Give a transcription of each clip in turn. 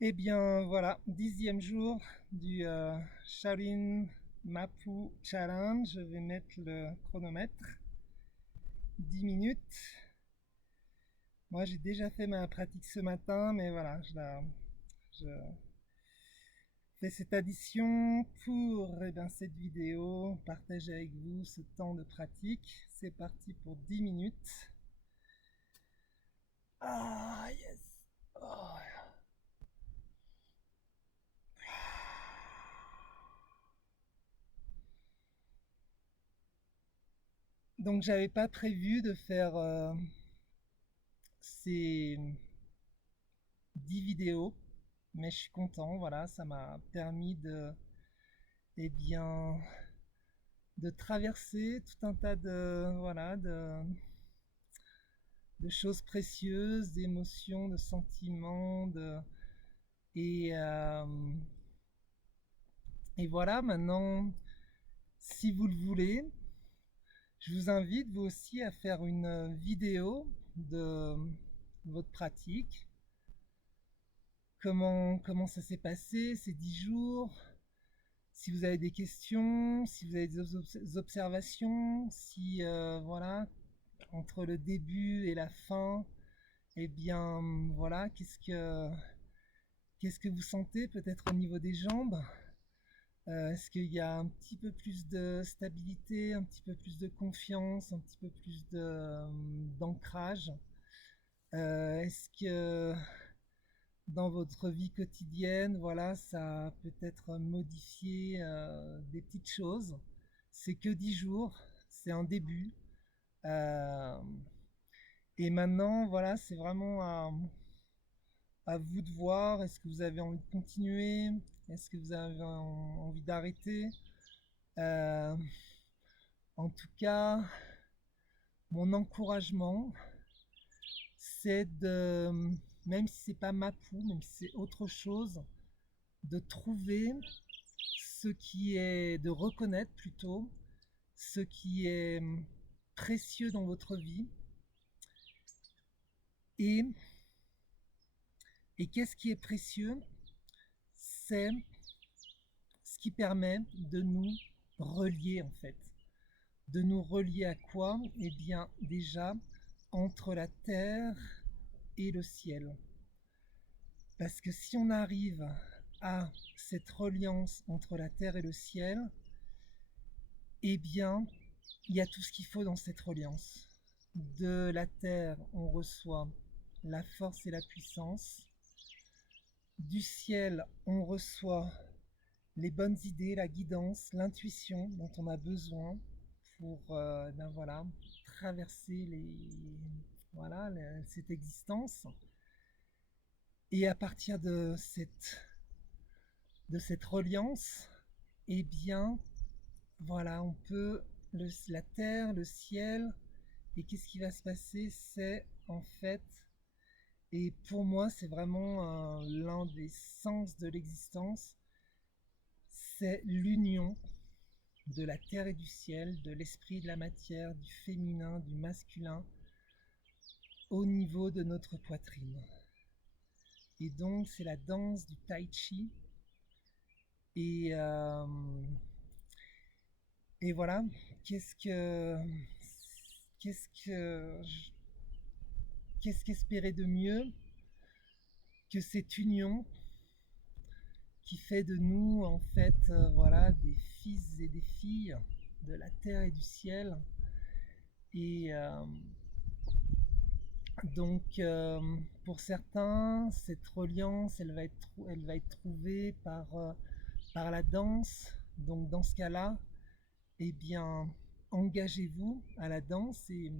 Eh bien voilà, 10e jour du Shaolin Mapu Challenge. Je vais mettre le chronomètre. 10 minutes. Moi j'ai déjà fait ma pratique ce matin, mais voilà, je fais cette addition pour cette vidéo, partager avec vous ce temps de pratique. C'est parti pour 10 minutes. Ah yes. Oh. Donc j'avais pas prévu de faire ces 10 vidéos, mais je suis content, voilà, ça m'a permis eh bien, de traverser tout un tas de choses précieuses, d'émotions, de sentiments, et, euh, et voilà, maintenant, si vous le voulez, je vous invite vous aussi à faire une vidéo de votre pratique. Comment ça s'est passé ces 10 jours? Si vous avez des questions, si vous avez des observations, si voilà, entre le début et la fin, eh bien voilà, qu'est-ce que vous sentez peut-être au niveau des jambes? Est-ce qu'il y a un petit peu plus de stabilité, un petit peu plus de confiance, un petit peu plus d'ancrage? Est-ce que dans votre vie quotidienne, voilà, ça a peut-être modifié des petites choses? C'est que 10 jours, c'est un début. Euh, et maintenant, voilà, c'est vraiment à vous de voir. Est-ce que vous avez envie de continuer? Est-ce que vous avez envie d'arrêter? Euh, En tout cas, mon encouragement, c'est même si c'est pas Mapou, même si c'est autre chose, de trouver ce qui est, de reconnaître plutôt ce qui est précieux dans votre vie. Et, et qu'est-ce qui est précieux? C'est ce qui permet de nous relier en fait. De nous relier à quoi? Eh bien déjà entre la terre et le ciel. Parce que si on arrive à cette reliance entre la terre et le ciel, eh bien il y a tout ce qu'il faut dans cette reliance. De la terre, on reçoit la force et la puissance. Du ciel, on reçoit les bonnes idées, la guidance, l'intuition dont on a besoin pour ben voilà, traverser cette existence. Et à partir de cette reliance, eh bien, voilà, on peut, la terre, le ciel, et qu'est-ce qui va se passer? C'est en fait, et pour moi, c'est vraiment l'un des sens de l'existence, c'est l'union de la terre et du ciel, de l'esprit et de la matière, du féminin, du masculin, au niveau de notre poitrine. Et donc, c'est la danse du tai chi. Et, euh, et voilà, qu'est-ce que, qu'est-ce que, qu'est-ce qu'espérer de mieux que cette union qui fait de nous en fait voilà des fils et des filles de la terre et du ciel. Et pour certains, cette reliance, elle va être trouvée par la danse. Donc dans ce cas-là, eh bien, engagez-vous à la danse et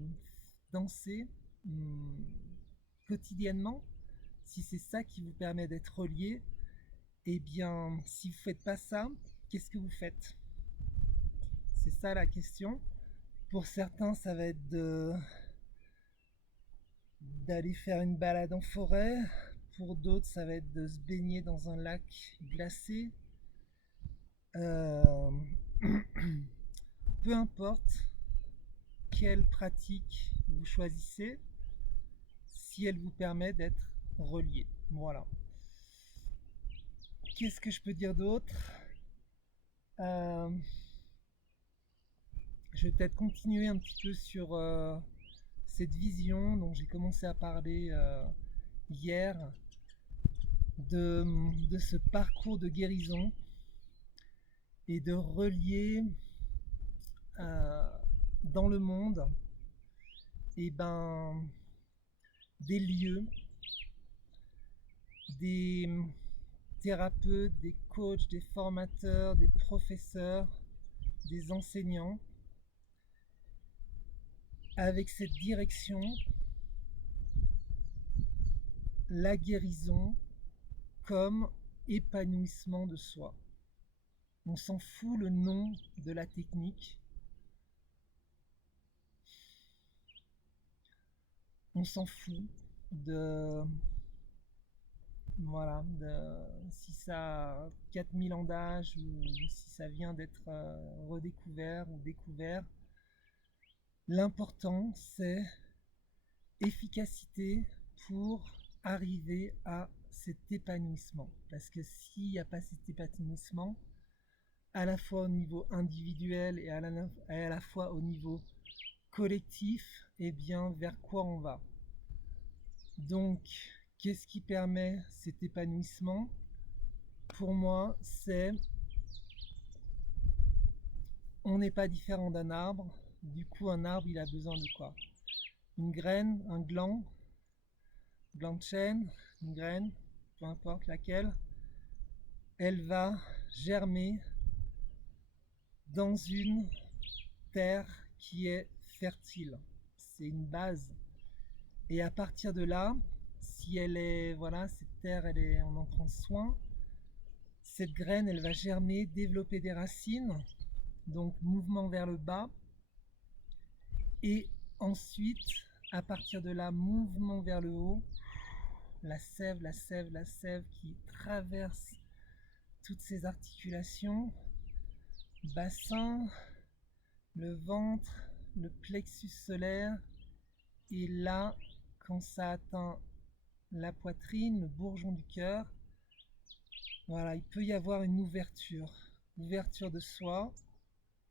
dansez hum, quotidiennement. Si c'est ça qui vous permet d'être relié, eh bien, si vous ne faites pas ça, qu'est-ce que vous faites? C'est ça la question. Pour certains, ça va être d'aller faire une balade en forêt. Pour d'autres, ça va être de se baigner dans un lac glacé. Euh, Peu importe quelle pratique vous choisissez, si elle vous permet d'être relié. Voilà. Qu'est-ce que je peux dire d'autre? Euh, je vais peut-être continuer un petit peu sur cette vision dont j'ai commencé à parler hier, de, de ce parcours de guérison et de relier euh, dans le monde et ben, des lieux, des thérapeutes, des coachs, des formateurs, des professeurs, des enseignants, avec cette direction, la guérison comme épanouissement de soi. On s'en fout le nom de la technique, on s'en fout de voilà, si ça a 4000 ans d'âge ou si ça vient d'être redécouvert ou découvert. L'important, c'est efficacité pour arriver à cet épanouissement. Parce que s'il n'y a pas cet épanouissement, à la fois au niveau individuel et à la fois au niveau collectif, eh bien, vers quoi on va? Donc, qu'est-ce qui permet cet épanouissement? Pour moi, c'est on n'est pas différent d'un arbre. Du coup, un arbre, il a besoin de quoi? Une graine, un gland de chêne, une graine, peu importe laquelle, elle va germer dans une terre qui est fertile. C'est une base. Et à partir de là, si elle est, voilà, cette terre, on en prend soin, cette graine, elle va germer, développer des racines, donc mouvement vers le bas, et ensuite, à partir de là, mouvement vers le haut, la sève, la sève, la sève qui traverse toutes ces articulations, bassin, le ventre, le plexus solaire, et là, quand ça atteint la poitrine, le bourgeon du cœur, voilà, il peut y avoir une ouverture de soi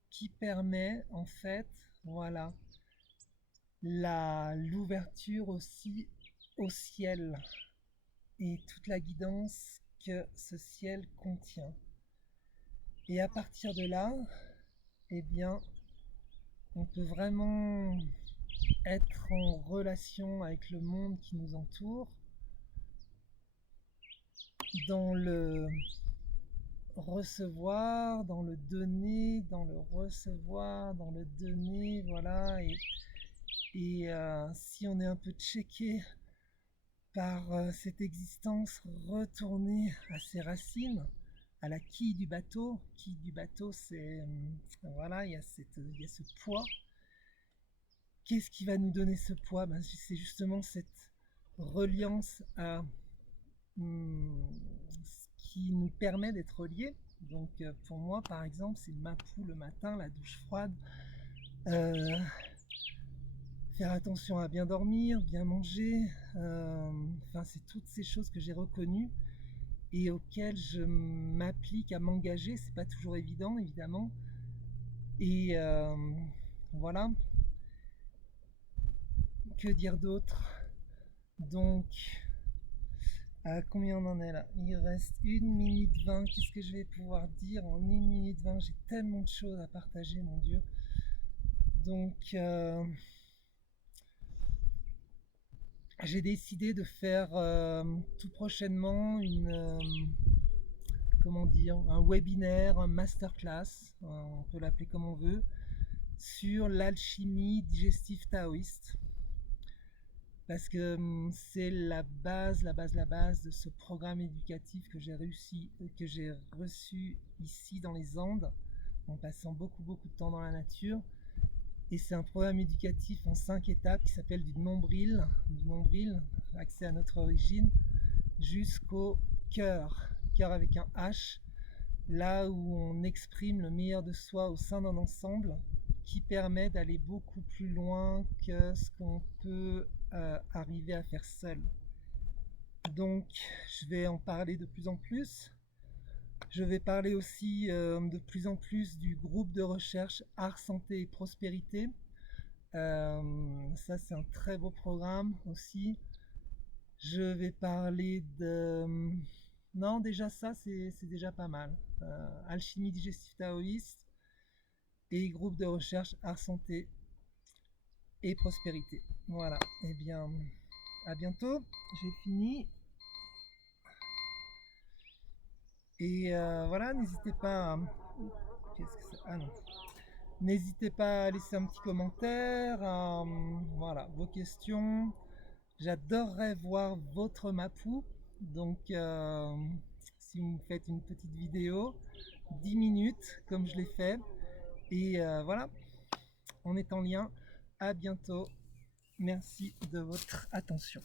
qui permet en fait, voilà, l'ouverture aussi au ciel et toute la guidance que ce ciel contient. Et à partir de là, eh bien, on peut vraiment être en relation avec le monde qui nous entoure, dans le recevoir, dans le donner, dans le recevoir, dans le donner, voilà. Et si on est un peu checké par cette existence, retourner à ses racines, à la quille du bateau. Quille du bateau, c'est voilà, il y a ce poids. Qu'est-ce qui va nous donner ce poids? Ben, c'est justement cette reliance à ce qui nous permet d'être reliés. Donc pour moi, par exemple, c'est le mapou le matin, la douche froide, euh, faire attention à bien dormir, bien manger. Enfin, c'est toutes ces choses que j'ai reconnues et auxquelles je m'applique à m'engager. C'est pas toujours évident, évidemment. Et voilà. Que dire d'autre? Donc, à combien on en est là? Il reste 1 minute 20. Qu'est-ce que je vais pouvoir dire en 1 minute 20? J'ai tellement de choses à partager, mon Dieu. Donc, j'ai décidé de faire tout prochainement comment dire, un webinaire, un masterclass, on peut l'appeler comme on veut, sur l'alchimie digestive taoïste. Parce que c'est la base, la base, la base de ce programme éducatif que j'ai reçu ici dans les Andes, en passant beaucoup, beaucoup de temps dans la nature. Et c'est un programme éducatif en 5 étapes qui s'appelle du nombril, accès à notre origine, jusqu'au cœur, cœur avec un H, là où on exprime le meilleur de soi au sein d'un ensemble qui permet d'aller beaucoup plus loin que ce qu'on peut arriver à faire seul. Donc je vais en parler de plus en plus. Je vais parler aussi de plus en plus du groupe de recherche Art, Santé et Prospérité. Ça, c'est un très beau programme aussi. Je vais parler de... Non, déjà ça, c'est déjà pas mal. Alchimie digestive taoïste et groupe de recherche Art, Santé et Prospérité. Voilà, et bien, à bientôt. J'ai fini. Et voilà, n'hésitez pas à... Qu'est-ce que c'est? Ah non. N'hésitez pas à laisser un petit commentaire, voilà, vos questions. J'adorerais voir votre mapou. Donc, si vous me faites une petite vidéo, 10 minutes, comme je l'ai fait. Et voilà, on est en lien. À bientôt. Merci de votre attention.